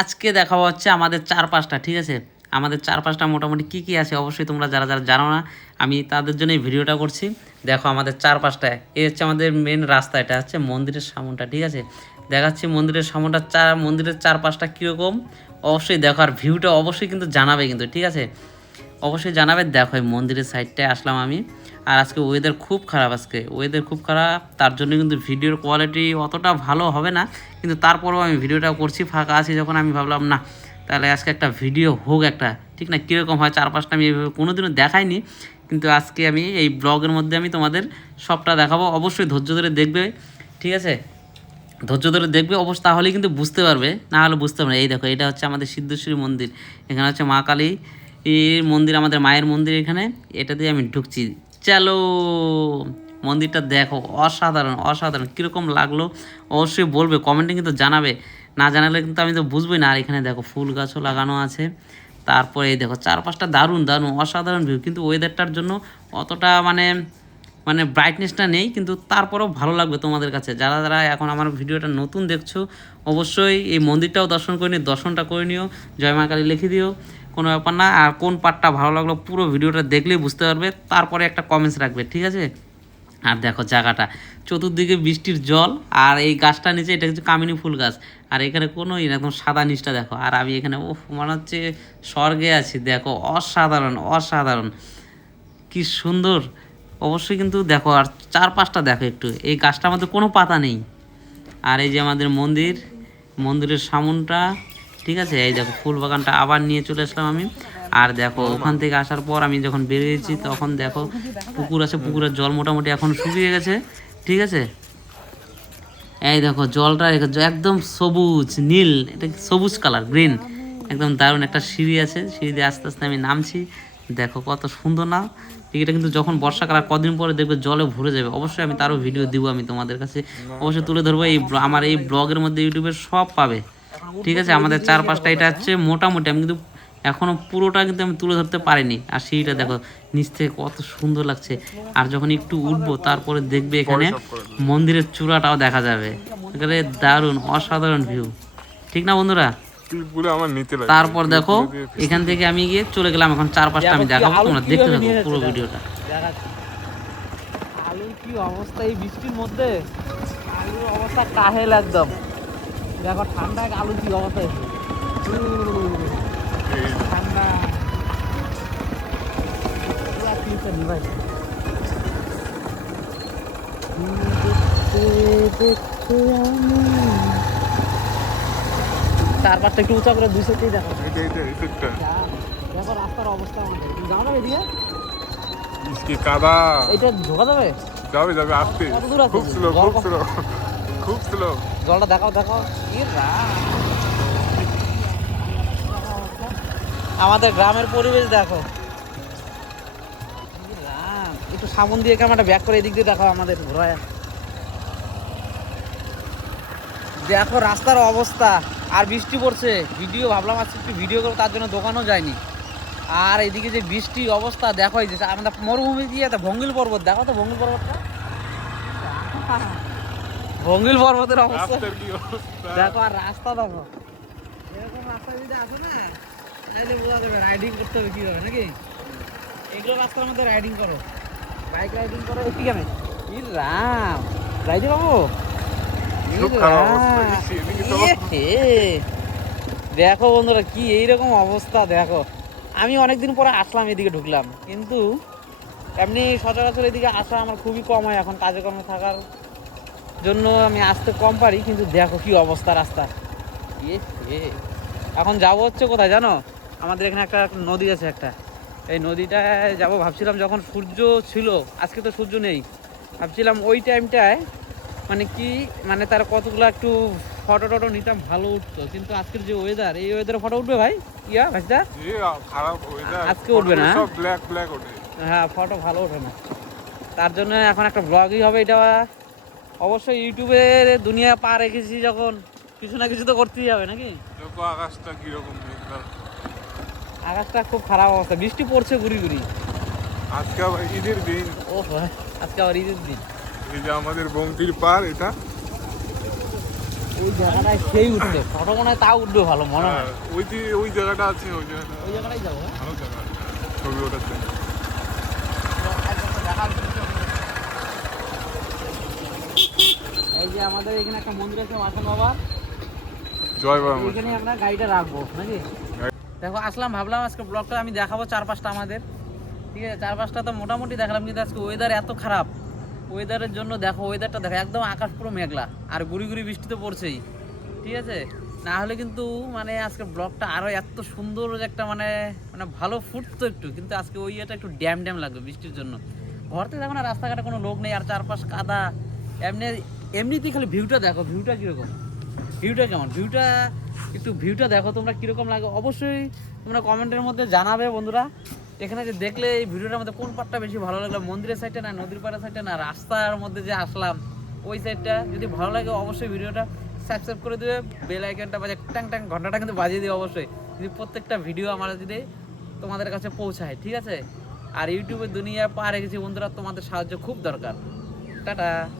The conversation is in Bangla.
আজকে দেখাবো হচ্ছে আমাদের চারপাশটা, ঠিক আছে? আমাদের চারপাশটা মোটামুটি কী কী আছে অবশ্যই তোমরা যারা যারা জানো না, আমি তাদের জন্য এই ভিডিওটা করছি। দেখো আমাদের চারপাশটা, এই হচ্ছে আমাদের মেন রাস্তা, এটা হচ্ছে মন্দিরের সামনটা, ঠিক আছে? দেখাচ্ছি মন্দিরের সামনটা, মন্দিরের চারপাশটা কীরকম অবশ্যই দেখো, আর ভিউটা অবশ্যই কিন্তু জানাবে কিন্তু, ঠিক আছে? অবশ্যই জানাবে। দেখো এই মন্দিরের সাইডটায় আসলাম আমি। আর আজকে ওয়েদার খুব খারাপ, আজকে ওয়েদার খুব খারাপ, তার জন্য কিন্তু ভিডিওর কোয়ালিটি অতটা ভালো হবে না, কিন্তু তারপরেও আমি ভিডিওটা করছি। ফাঁকা আছি যখন, আমি ভাবলাম না তাহলে আজকে একটা ভিডিও হোক একটা, ঠিক না? কীরকম হয় চারপাশটা আমি এইভাবে কোনোদিনও দেখাইনি, কিন্তু আজকে আমি এই ব্লগের মধ্যে আমি তোমাদের সবটা দেখাবো। অবশ্যই ধৈর্য ধরে দেখবে, ঠিক আছে? ধৈর্য ধরে দেখবে অবশ্য, তাহলেই কিন্তু বুঝতে পারবে, না হলে বুঝতে পারবে না। এই দেখো এটা হচ্ছে আমাদের সিদ্ধেশ্বরী মন্দির, এখানে হচ্ছে মা কালী এর মন্দির, আমাদের মায়ের মন্দির এখানে। এটা দিয়ে আমি ঢুকছি। চলো মন্দিরটা দেখো, অসাধারণ অসাধারণ। কীরকম লাগলো অবশ্যই বলবে, কমেন্টে কিন্তু জানাবে, না জানালে কিন্তু আমি তো বুঝবই না। আর এখানে দেখো ফুল গাছও লাগানো আছে। তারপরে এই দেখো চারপাশটা দারুণ দারুণ অসাধারণ ভিউ, কিন্তু ওয়েদারটার জন্য অতটা মানে মানে ব্রাইটনেসটা নেই, কিন্তু তারপরেও ভালো লাগবে তোমাদের কাছে। যারা যারা এখন আমার ভিডিওটা নতুন দেখছো অবশ্যই এই মন্দিরটাও দর্শন করে নিও, দর্শনটা করে নিও, জয় মা কালী লিখে দিও, কোনো ব্যাপার না। আর কোন পার্টটা ভালো লাগলো পুরো ভিডিওটা দেখলেই বুঝতে পারবে, তারপরে একটা কমেন্টস রাখবে, ঠিক আছে? আর দেখো জায়গাটা, চতুর্দিকে বৃষ্টির জল, আর এই গাছটা নিচে এটা হচ্ছে কামিনী ফুল গাছ, আর এখানে কোনো একদম সাদা নিচটা দেখো। আর আমি এখানে ও মনে হচ্ছে স্বর্গে আছি। দেখো অসাধারণ অসাধারণ, কি সুন্দর। অবশ্যই কিন্তু দেখো, আর চারপাশটা দেখো একটু, এই গাছটার মধ্যে কোনো পাতা নেই। আর এই যে আমাদের মন্দির, মন্দিরের সামনটা, ঠিক আছে? এই দেখো ফুল বাগানটা আবার নিয়ে চলে আসলাম আমি। আর দেখো ওখান থেকে আসার পর আমি যখন বেরিয়েছি তখন দেখো পুকুর আছে, পুকুরের জল মোটামুটি এখন শুকিয়ে গেছে, ঠিক আছে? এই দেখো জলটা একদম সবুজ নীল, এটা সবুজ কালার, গ্রিন, একদম দারুণ। একটা সিঁড়ি আছে, সিঁড়ি দিয়ে আস্তে আস্তে আমি নামছি। দেখো কত সুন্দর না? এটা কিন্তু যখন বর্ষাকাল আর কদিন পরে দেখবে জলে ভরে যাবে। অবশ্যই আমি তারও ভিডিও দিব, আমি তোমাদের কাছে অবশ্যই তুলে ধরবো। এই আমার এই ব্লগের মধ্যে ইউটিউবের সব পাবে, ঠিক আছে? আমাদের চারপাশটা এটা হচ্ছে মোটামুটি, আমি কিন্তু এখনও পুরোটা কিন্তু আমি তুলে ধরতে পারিনি। আর সিঁড়িটা দেখো নিচ থেকে কত সুন্দর লাগছে। আর যখন একটু উঠবো তারপরে দেখবে এখানে মন্দিরের চূড়াটাও দেখা যাবে, এখানে দারুণ অসাধারণ ভিউ, ঠিক না বন্ধুরা? তারপর দেখো এখান থেকে আমি গিয়ে চলে গেলাম, এখন চারপাশটা আমি দেখাবো, তোমরা দেখতে থাকো পুরো ভিডিওটা। আলুর কি অবস্থা এই বৃষ্টির মধ্যে, আলুর অবস্থা কাহেল একদম। দেখো ঠান্ডায় আলুর কি অবস্থা, ঠান্ডা ভাই। চারপাশটা একটু উঁচা করে 200 দেখো। দেখো রাস্তার অবস্থা আমাদের, যাও না এদিকে কাদা, এটা ঢোকা যাবে, যাবে যাবে আসতে, কত দূর আছে? খুব স্লো খুব স্লো খুব স্লো। জলটা দেখাও দেখাও। আমাদের গ্রামের পরিবেশ দেখো, একটু সামন দিয়ে ক্যামেরাটা ব্যাক করে এদিক দিয়ে দেখো আমাদের ঘোরায়। দেখো রাস্তার অবস্থা, আর বৃষ্টি পড়ছে। ভিডিও ভাবলাম আজকে একটু ভিডিও করবো, তার জন্য দোকানও যায়নি। আর এদিকে যে বৃষ্টি অবস্থা দেখো, এই যে আমাদের মরুভূমি দিয়ে একটা ভঙ্গিল পর্বত, দেখো তো ভঙ্গিল পর্বতটা, ভঙ্গিল পর্বতের অবস্থা দেখো। আর রাস্তা দেখো, এরকম রাস্তা যদি আসো না তাহলে বোঝা যাবে রাইডিং করতে হবে কীভাবে, নাকি? এগুলো রাস্তার মধ্যে রাইডিং করো, বাইক রাইডিং করো, ঠিক আছে? ই রাম রাইডে বাবু, দেখো বন্ধুরা কি এইরকম অবস্থা। দেখো আমি অনেকদিন পরে আসলাম, এদিকে ঢুকলাম, কিন্তু এমনি সচরাচর এদিকে আসা আমার খুবই কম হয় এখন, কাজে কর্মে থাকার জন্য আমি আসতে কম পারি। কিন্তু দেখো কি অবস্থা রাস্তা। এখন যাবো হচ্ছে কোথায় জানো? আমাদের এখানে একটা নদী আছে একটা, এই নদীটায় যাবো ভাবছিলাম, যখন সূর্য ছিল, আজকে তো সূর্য নেই, ভাবছিলাম ওই টাইমটায় মানে কি মানে তার কতগুলো একটু ফটো টটো নিতাম, ভালো উঠতো। কিন্তু আজকের যে ওয়েদার, এই ওয়েদারে ফটো উঠবে ভাই? ইয়া ভাইদা খারাপ ওয়েদার, আজকে উঠবে না, সব ব্ল্যাক ব্ল্যাক ওঠে। হ্যাঁ ফটো ভালো ওঠে না, তার জন্য এখন একটা ব্লগই হবে এটা। অবশ্যই ইউটিউবে দুনিয়া পা রেখেছি যখন, কিছু না কিছু তো করতেই হবে, নাকি? দেখো আকাশটা কিরকম, আকাশটা খুব খারাপ অবস্থা, বৃষ্টি পড়ছে গুড়ি গুড়ি। আজকে আবার ঈদের দিন। ও আজকে আবার ঈদের দিন। এই যে আমাদের বঙ্কির পার, এটা ওই জায়গাটায় সেই উঠবে, ফটো মনে হয় তাও উঠবে ভালো মনে হয়। ওই জায়গাটা আছে, ওই জায়গাটা ওই জায়গাটাই যাবো। ভালো জায়গা ছবি ওঠার জন্য। এই যে আমাদের এখানে একটা মন্দির আছে মাখন বাবা, জয় বাবা মা। এখানে আমরা গাড়িটা রাখবো নাকি। দেখো আসলাম, ভাবলাম আজকে ব্লগটা আমি দেখাবো 4-5টা আমাদের, ঠিক আছে 4-5টা তো মোটামুটি দেখালাম, কিন্তু আজকে ওয়েদার এত খারাপ, ওয়েদারের জন্য দেখো ওয়েদারটা দেখো একদম আকাশ পুরো মেঘলা আর গুড়ি গুড়ি বৃষ্টি তো পড়ছেই, ঠিক আছে। না হলে কিন্তু মানে আজকে ব্লগটা আরও এত সুন্দর একটা মানে মানে ভালো ফুটতো একটু, কিন্তু আজকে ওই এটা একটু ড্যাম ড্যাম লাগবে বৃষ্টির জন্য। ঘরতে দেখো না রাস্তাঘাটে কোনো লোক নেই আর চারপাশ কাদা, এমনিতেই খালি ভিউটা দেখো, ভিউটা কীরকম, ভিউটা কেমন, ভিউটা দেখো তোমরা কীরকম লাগে অবশ্যই তোমরা কমেন্টের মধ্যে জানাবে বন্ধুরা। এখানে যে দেখলে এই ভিডিওটার মধ্যে কোন পার্টটা বেশি ভালো লাগলো, মন্দিরের সাইডটা না নদীর পাড়ের সাইডটা না রাস্তার মধ্যে যে আসলাম ওই সাইডটা, যদি ভালো লাগে অবশ্যই ভিডিওটা সাবস্ক্রাইব করে দেবে, বেল আইকনটা বাজে ট্যাং ট্যাং ঘন্টাটা কিন্তু বাজিয়ে দিও অবশ্যই, যদি প্রত্যেকটা ভিডিও আমার যদি তোমাদের কাছে পৌঁছায়, ঠিক আছে। আর ইউটিউবের দুনিয়া পার গেছি বন্ধুরা, তোমাদের সাহায্য খুব দরকার। টাটা।